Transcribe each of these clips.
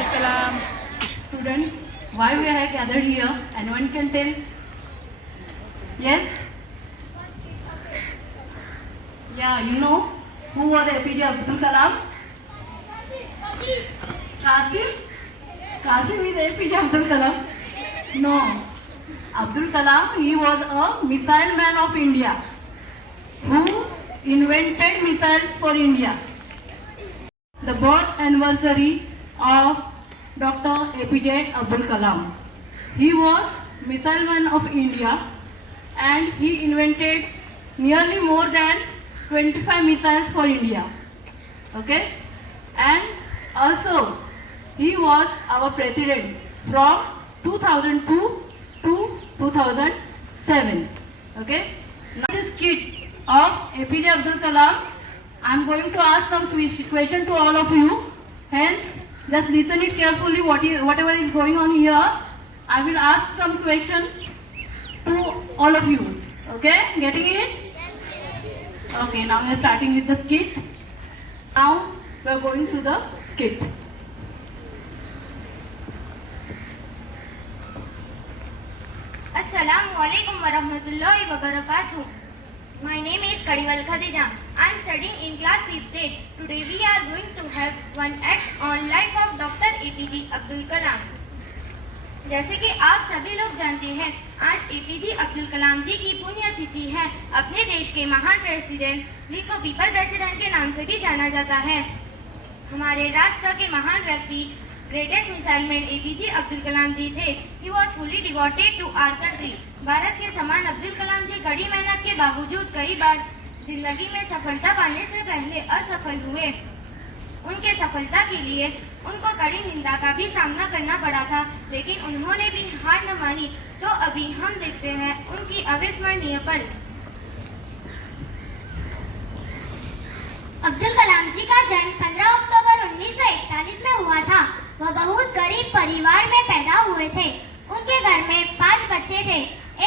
Assalam, students. Why we are gathered here? Anyone can tell? Yes? Yeah, you know who was APJ Abdul Kalam? Qasim? Qasim is APJ Abdul Kalam? No. Abdul Kalam, he was a missile man of India who invented missiles for India. The birth anniversary of Dr. APJ Abdul Kalam. He was missile man of India and he invented nearly more than 25 missiles for India. Okay? And also he was our president from 2002 to 2007. Okay? Now this kid of APJ Abdul Kalam, I am going to ask some question to all of you. Hence, just listen it carefully. Whatever is going on here, I will ask some question to all of you. Okay, getting it? Okay. Now we are starting with the skit. Now we are going to the skit. Assalamualaikum warahmatullahi wabarakatuh. My name is Kadiwal Khadija. I am studying in class 5th. Today we are going to have one act on life of Dr. APJ Abdul Kalam. जैसे कि आप सभी लोग जानते हैं, आज APJ Abdul Kalam जी की पुण्यतिथि है। अपने देश के महान प्रेसिडेंट जिनको पीपल प्रेसिडेंट के नाम से भी जाना जाता है। हमारे राष्ट्र के महान व्यक्ति greatest missile man APJ Abdul Kalam ji थे। He was fully devoted to our country. Bharat के समान अब्दुल कलाम जी कड़ी मेहनत के बावजूद कई बार जिंदगी में सफलता पाने से पहले असफल हुए। उनके सफलता के लिए उनको कड़ी निंदा का भी सामना करना पड़ा था, लेकिन उन्होंने भी हार न मानी। तो अभी हम देखते हैं उनकी अविस्मरणीय पल। अब्दुल कलाम जी का जन्म 15 अक्टूबर 1941 में हुआ था। वह बहुत गरीब परिवार में पैदा हुए थे। उनके घर में 5 बच्चे थे,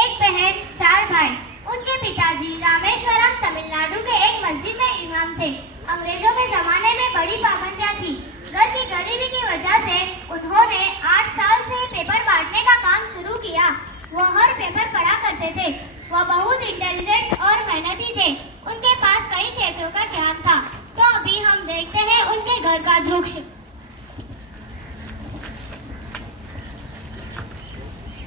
एक बहन, 4 भाई। उनके पिताजी रामेश्वरम तमिलनाडु के एक मस्जिद में इमाम थे। अंग्रेजों के जमाने में बड़ी पाबंदियां थी। घर की गरीबी की वजह से उन्होंने 8 साल से पेपर बांटने का काम शुरू किया। वो हर पेपर पढ़ा करते थे। वह बहुत इंटेलिजेंट और मेहनती थे। उनके पास कई क्षेत्रों का ज्ञान था। तो अभी हम देखते हैं उनके घर का दृश्य।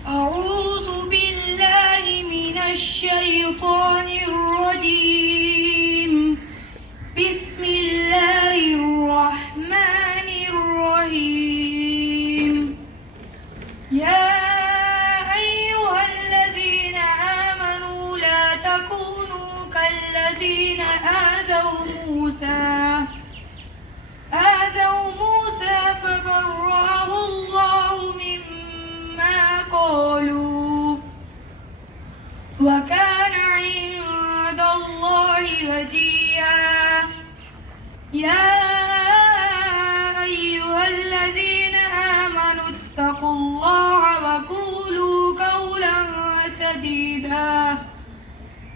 أعوذ بالله من الشيطان الرجيم بسم الله الرحمن الرحيم يا أيها الذين آمنوا لا تكونوا كالذين آذوا موسى فبرأه الله مما قالوا وكان عند الله وجيها يا أيها الذين آمنوا اتقوا الله وقولوا قولا سديدا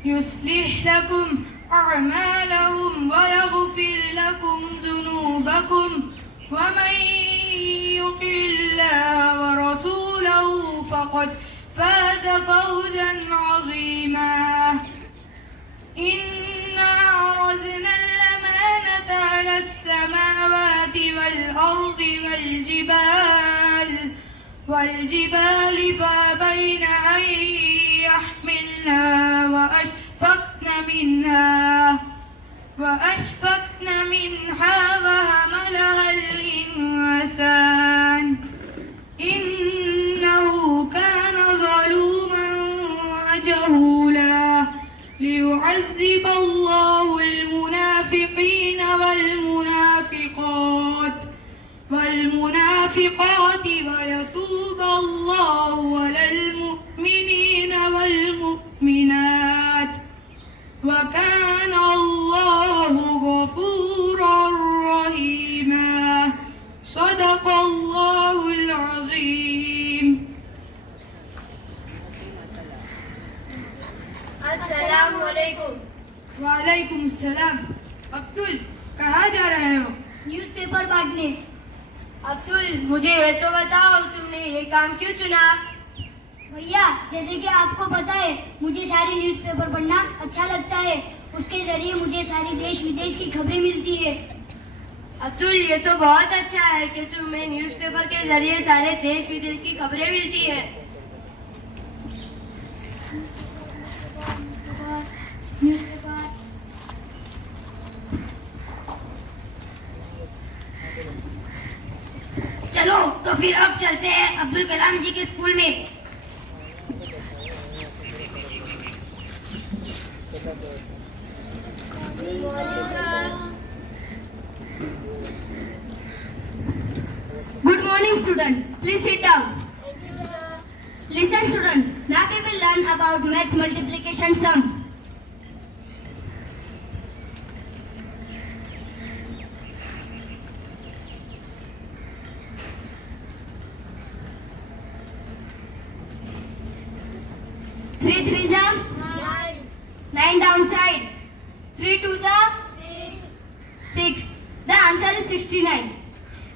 يصلح لكم أعمالهم ويغفر لكم ذنوبكم ومن يطع الله ورسوله فقد فاز فوزا عظيما إنا عرضنا الأمانة على السماوات والأرض والجبال فأبين أن يحملنها وأشفقن منها وحملها الإنسان إنه كان ظلوما جهولا ليعذب الله المنافقين والمنافقات ويتوب الله على المؤمنين والمؤمنات وكان الله غفورا न्यूज़पेपर बांटने। अब्दुल, मुझे ये तो बताओ, तुमने ये काम क्यों चुना? भैया, जैसे कि आपको पता है, मुझे सारे न्यूज़पेपर पढ़ना अच्छा लगता है। उसके जरिए मुझे सारी देश विदेश की खबरें मिलती है। अब्दुल, ये तो बहुत अच्छा है कि तुम्हें न्यूज़पेपर के जरिए सारे देश विदेश की खबरें मिलती है। न्यूज़पेपर। चलो तो फिर अब चलते हैं अब्दुल कलाम जी के स्कूल में। Good morning, student. Please sit down. Listen, student. Now we will learn about maths multiplication sum. Three threes are 9. 9 downside. 3 twos are 6. The answer is 69.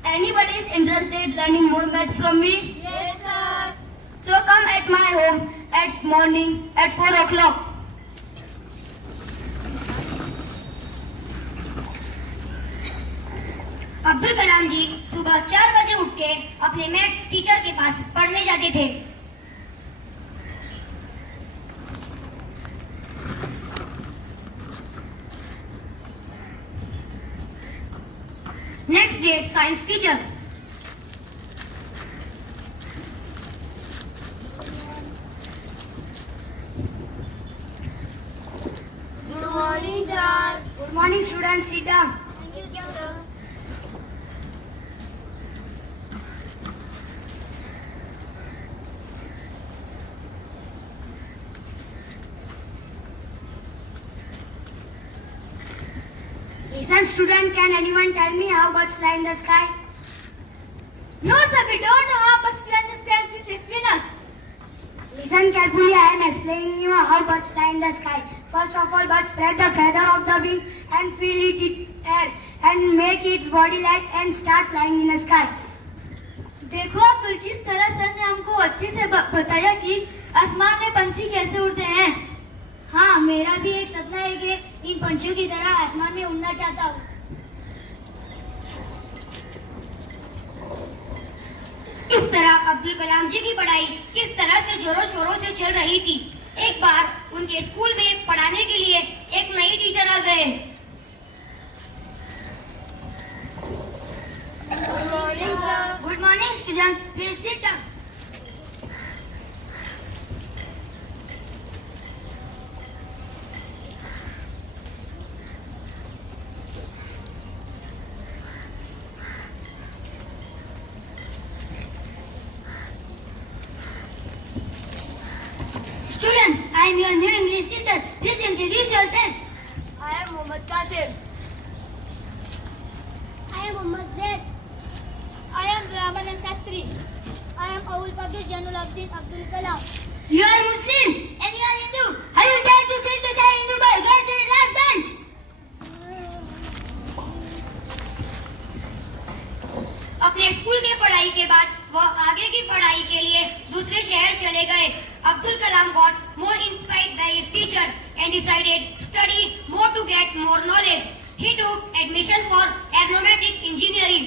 Anybody is interested learning more maths from me? Yes, sir. So come at my home at morning at 4 o'clock. Abdul Kalam जी सुबह 4 बजे उठ के अपने maths teacher के पास पढ़ने जाते थे। Next day, science teacher. Good morning, sir. Good morning, students. Sit down. Thank you, sir. Listen, student. Can anyone tell me how birds fly in the sky? No, sir, we don't know how much fly in the sky. Please explain us. Listen carefully. I am explaining you how birds fly in the sky. First of all, birds spread the feather of the wings and fill it in air and make its body light and start flying in the sky. देखो अब्दुल, किस तरह sir ने हमको अच्छे से बताया कि आसमान में पंछी कैसे उड़ते हैं। हाँ, मेरा भी एक सपना है कि इन पंछियों की तरह आसमान में उड़ना चाहता हूँ। इस तरह अब्दुल कलाम जी की पढ़ाई किस तरह से जोरों शोरों से चल रही थी। एक बार उनके स्कूल में पढ़ाने के लिए एक नई टीचर आ गए। Good morning, sir. Good morning student, please sit down. Students, I am your new English teacher. Please introduce yourself. I am Mohammad Qasim. I am Muhammad Zaid. I am Ramanand Shastri. I am Abul Pakir Janul-Abdin Abdul Kalam. You are Muslim and you are Hindu. How you dare to sit beside Hindu boy? Go sit in last bench. अपने school के पढ़ाई के बाद वह आगे की पढ़ाई के लिए दूसरे शहर चले गए। Abdul Kalam got more inspired by his teacher and decided study more to get more knowledge. He took admission for aeronautics engineering.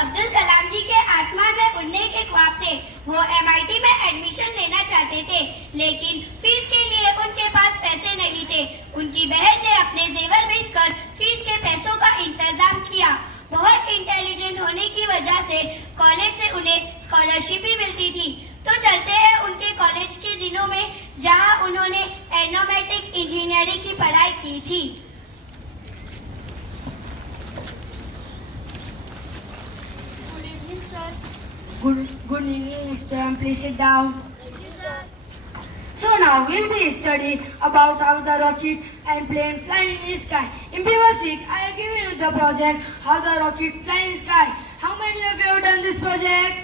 Abdul Kalam जी के आसमान में उड़ने के ख्वाब थे। वो MIT में एडमिशन लेना चाहते थे, लेकिन फीस के लिए उनके पास पैसे नहीं थे। उनकी बहन ने अपने जेवर बेचकर फीस के पैसों का इंतजाम किया। बहुत इंटेलिजेंट होने की वजह से कॉलेज से उन्हें स्कॉलरशिप भी मिलती थी। तो चलते हैं उनके कॉलेज के दिनों में, जहां उन्होंने एरोनॉटिक इंजीनियरिंग की पढ़ाई की थी। Good evening, student. Please sit down. So now we'll be studying about how the rocket and plane fly in the sky. In previous week, I have given you the project how the rocket fly in the sky. How many of you have done this project?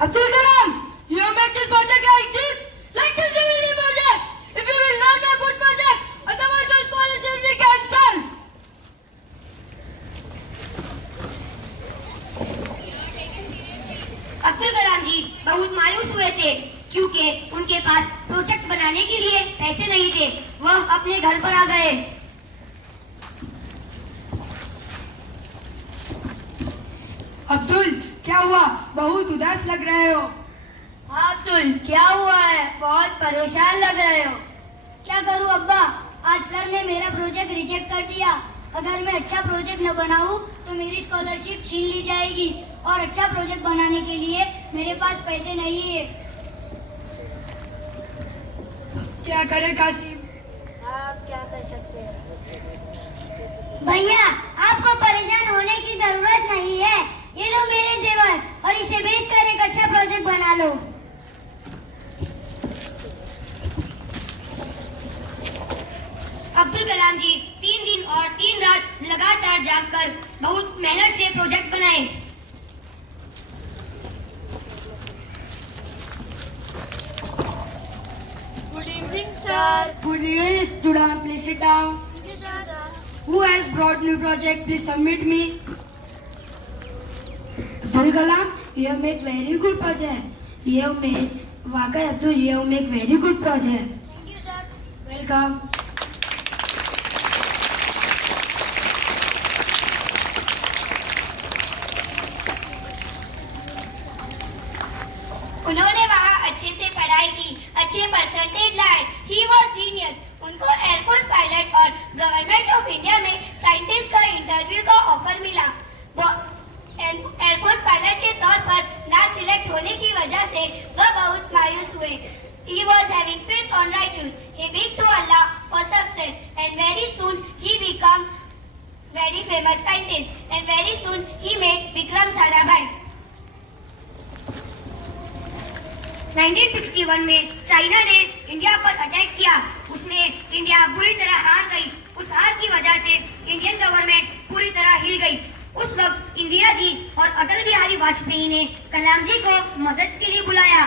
Abdul Kalam, you make this project like this you will pass project बनाने के लिए पैसे नहीं थे। वह अपने घर पर आ गए। अब्दुल, क्या हुआ? बहुत उदास लग रहे हो। हाँ अब्दुल, क्या हुआ है? बहुत परेशान लग रहे हो। क्या करूं अब्बा, आज सर ने मेरा प्रोजेक्ट रिजेक्ट कर दिया। अगर मैं अच्छा प्रोजेक्ट न बनाऊं तो मेरी स्कॉलरशिप छीन ली जाएगी और अच्छा प्रोजेक्ट बनाने के लिए मेरे पास पैसे नहीं है। क्या करे कासिम? आप क्या कर सकते हैं? भैया, आपको परेशान होने की जरूरत नहीं है। ये लो मेरे जेवर और इसे बेचकर एक अच्छा प्रोजेक्ट बना लो। अब्दुल कलाम जी 3 दिन और 3 रात लगातार जागकर बहुत मेहनत से प्रोजेक्ट बनाए। Good evening, sir. Good evening, student. Please sit down. Who has brought new project? Please submit me. Abdul Kalam, you have made very good project. You have made, Wakai Abdul, you have made very good project. Thank you, sir. Welcome. उन्होंने वहाँ अच्छे से पढ़ाई की, अच्छे percentage लाए। He was genius. उनको air force pilot और गवर्नमेंट ऑफ इंडिया में साइंटिस्ट का इंटरव्यू का ऑफर मिला। वो एयरफोर्स पायलट के तौर पर ना सिलेक्ट होने की वजह से वह बहुत मायूस हुए। He was having faith on righteous. He begged to Allah for success, and very soon he became very famous scientist. And very soon he met Vikram Sarabhai. 1961 में चाइना ने इंडिया पर अटैक किया। उसमें इंडिया बुरी तरह हार गई। उस हार की वजह से इंडियन गवर्नमेंट पूरी तरह हिल गई। उस वक्त इंदिरा जी और अटल बिहारी वाजपेयी ने कलाम जी को मदद के लिए बुलाया।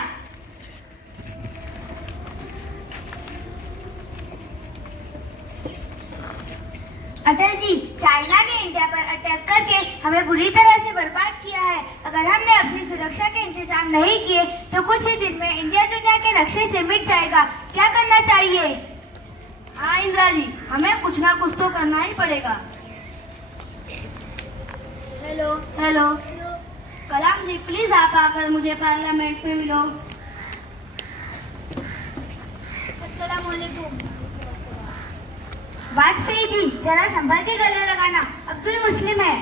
अटल जी, चाइना ने इंडिया पर अटैक करके हमें बुरी तरह से बर्बाद किया है। अगर हमने अपनी सुरक्षा के इंतजाम नहीं किए तो कुछ ही दिन में इंडिया दुनिया के नक्शे से मिट जाएगा। क्या करना चाहिए? हाँ इंदिरा जी, हमें कुछ ना कुछ तो करना ही पड़ेगा। Hello. Hello Kalam ji, please आप आकर मुझे पार्लियामेंट में मिलो। अस्सलाम वालेकुम। वाजपेयी जी, जरा संभल के गले लगाना, अब्दुल मुस्लिम है।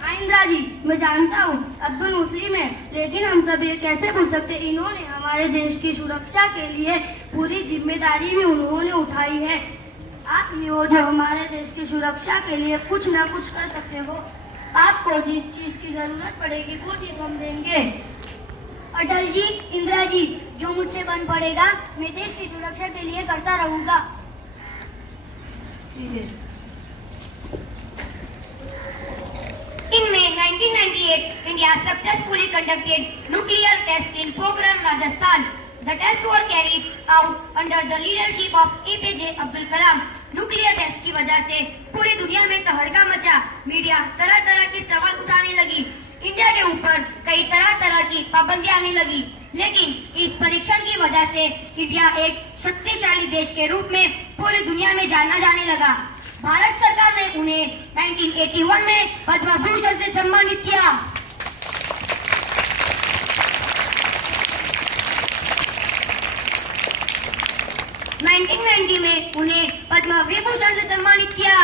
हाँ इंदिरा जी, मैं जानता हूँ अब्दुल मुस्लिम है, लेकिन हम सब ये कैसे भूल सकते, इन्होंने हमारे देश की सुरक्षा के लिए पूरी जिम्मेदारी भी उन्होंने उठाई है। आप ही हो जो हमारे देश की सुरक्षा के लिए कुछ ना कुछ कर सकते हो। आपको जिस चीज की जरूरत पड़ेगी वो चीज हम देंगे। अटल जी, इंदिरा जी, जो मुझसे बन पड़ेगा मैं देश की सुरक्षा के लिए करता रहूंगा। In May 1998, India successfully conducted nuclear tests in Pokhran, Rajasthan. The tests were carried out under the leadership of APJ Abdul Kalam. Nuclear test की वजह से पूरी दुनिया में तहलका मचा। मीडिया तरह तरह के सवाल उठाने लगी। इंडिया के ऊपर कई तरह तरह की पाबंदियां आने लगी। लेकिन इस परीक्षण की वजह से इंडिया एक शक्तिशाली देश के रूप में पूरी दुनिया में जाना जाने लगा। भारत सरकार ने उन्हें 1981 में पद्म भूषण से सम्मानित किया। में उन्हें पद्म विभूषण से सम्मानित किया।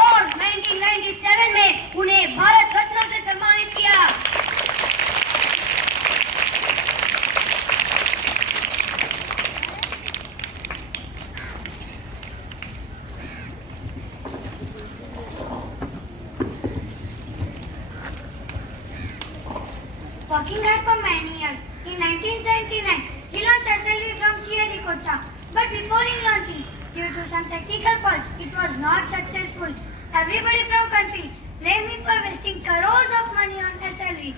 और 1997 में उन्हें भारत रत्न से सम्मानित किया। Working hard for many years. In 1979, he launched SLV from Sriharikota. But before he launching, due to some technical faults, it was not successful. Everybody from country blamed him for wasting crores of money on SLV.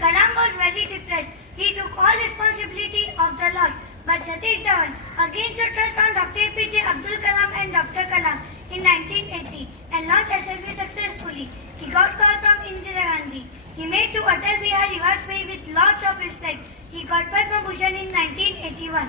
Kalam was very depressed. He took all responsibility of the loss. But Satish Dhawan again set trust on Dr. APJ Abdul Kalam and Dr. Kalam in 1980 and launched SLV successfully. He got call from Indira Gandhi. He made to Atal Bihari Vajpayee with lots of respect. He got Padma Bhushan in 1981.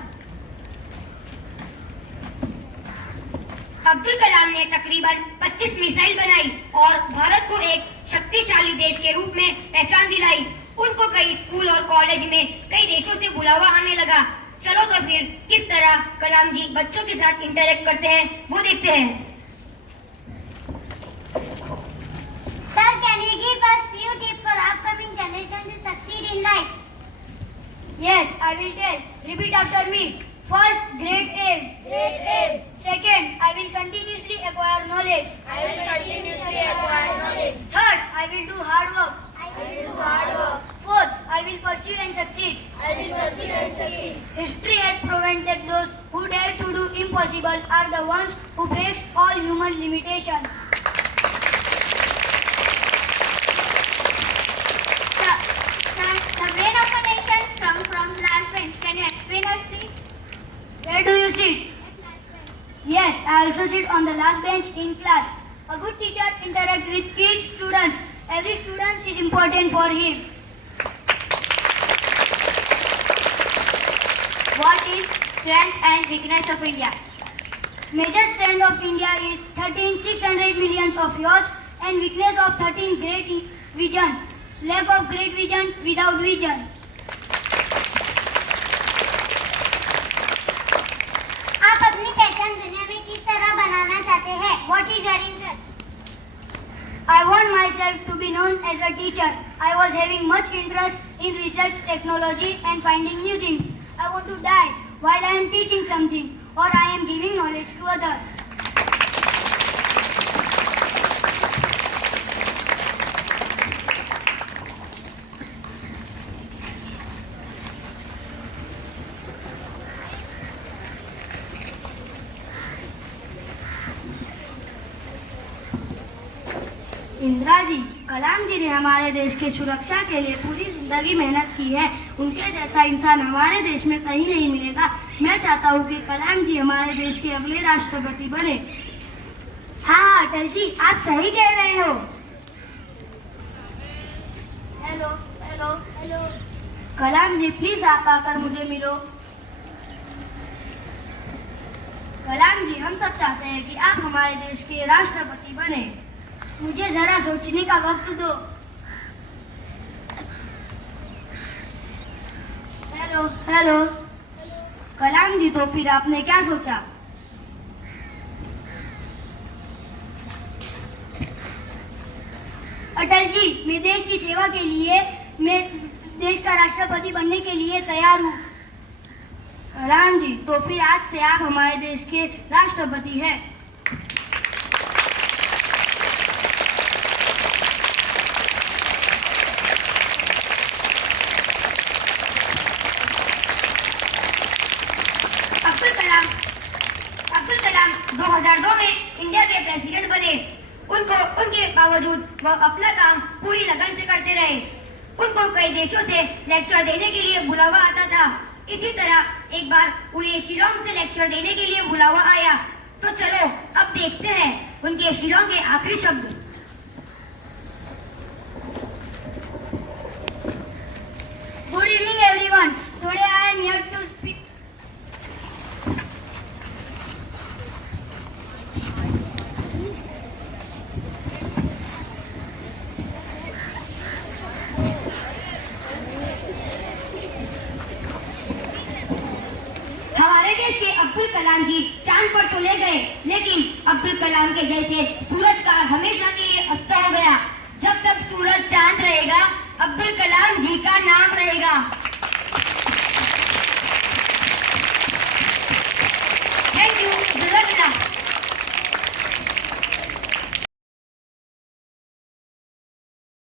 Abdul Kalam ने तकरीबन 25 missile बनाई और भारत को एक शक्तिशाली देश के रूप में पहचान दिलाई। उनको कई स्कूल और कॉलेज में कई देशों से बुलावा आने लगा। चलो तो फिर किस तरह कलाम जी बच्चों के साथ इंटरेक्ट करते हैं वो देखते हैं। Sir, can you give us few tips for upcoming generation to succeed in life? Yes, I will tell. Repeat after me. First, great aim. Great aim. Second, I will continuously acquire knowledge. I will continuously acquire knowledge. Third, I will do hard work. I will do hard work. Fourth, I will pursue and succeed. I will pursue and succeed. History has proven that those who dare to do impossible are the ones who breaks all human limitations. The brain of a nation comes from last bench. Can you explain us, please? Where do you sit? Yes, I also sit on the last bench in class. A good teacher interacts with each student. Every student is important for him. What is strength and weakness of India? Major strength of India is 13,600 millions of youth and weakness of 13 great vision. Lack of great vision without vision. आप अपनी पहचान दुनिया में किस तरह बनाना चाहते हैं? What is your interest? I want myself to be known as a teacher. I was having much interest in research, technology and finding new things. I want to die while I am teaching something or I am giving knowledge to others. Indira ji, कलाम जी ने हमारे देश के सुरक्षा के लिए पूरी जिंदगी मेहनत की है। उनके जैसा इंसान हमारे देश में कहीं नहीं मिलेगा। मैं चाहता हूँ कि कलाम जी हमारे देश के अगले राष्ट्रपति बने। हाँ अटल जी, आप सही कह रहे हो। Hello hello hello, Kalam ji please आप आकर मुझे मिलो। कलाम जी, हम सब चाहते हैं कि आप हमारे देश के राष्ट्रपति बने। मुझे जरा सोचने का वक्त दो। हेलो हेलो, कलाम जी तो फिर आपने क्या सोचा? अटल जी, मैं देश की सेवा के लिए, मैं देश का राष्ट्रपति बनने के लिए तैयार हूँ। कलाम जी, तो फिर आज से आप हमारे देश के राष्ट्रपति हैं। अब्दुल कलाम 2002 में इंडिया के प्रेसिडेंट बने। उनके बावजूद वह अपना काम पूरी लगन से करते रहे। उनको कई देशों से लेक्चर देने के लिए बुलावा आता था। इसी तरह एक बार उन्हें शिलोंग से लेक्चर देने के लिए बुलावा आया। तो चलो अब देखते हैं उनके शिलोंग के आखिरी शब्द। Good evening everyone. Today I am here to speak. हमारे देश के अब्दुल कलाम जी चांद पर तो ले गए, लेकिन अब्दुल कलाम के जैसे सूरज का हमेशा के लिए अस्त हो गया। जब तक सूरज चांद रहेगा, अब्दुल कलाम जी का नाम रहेगा।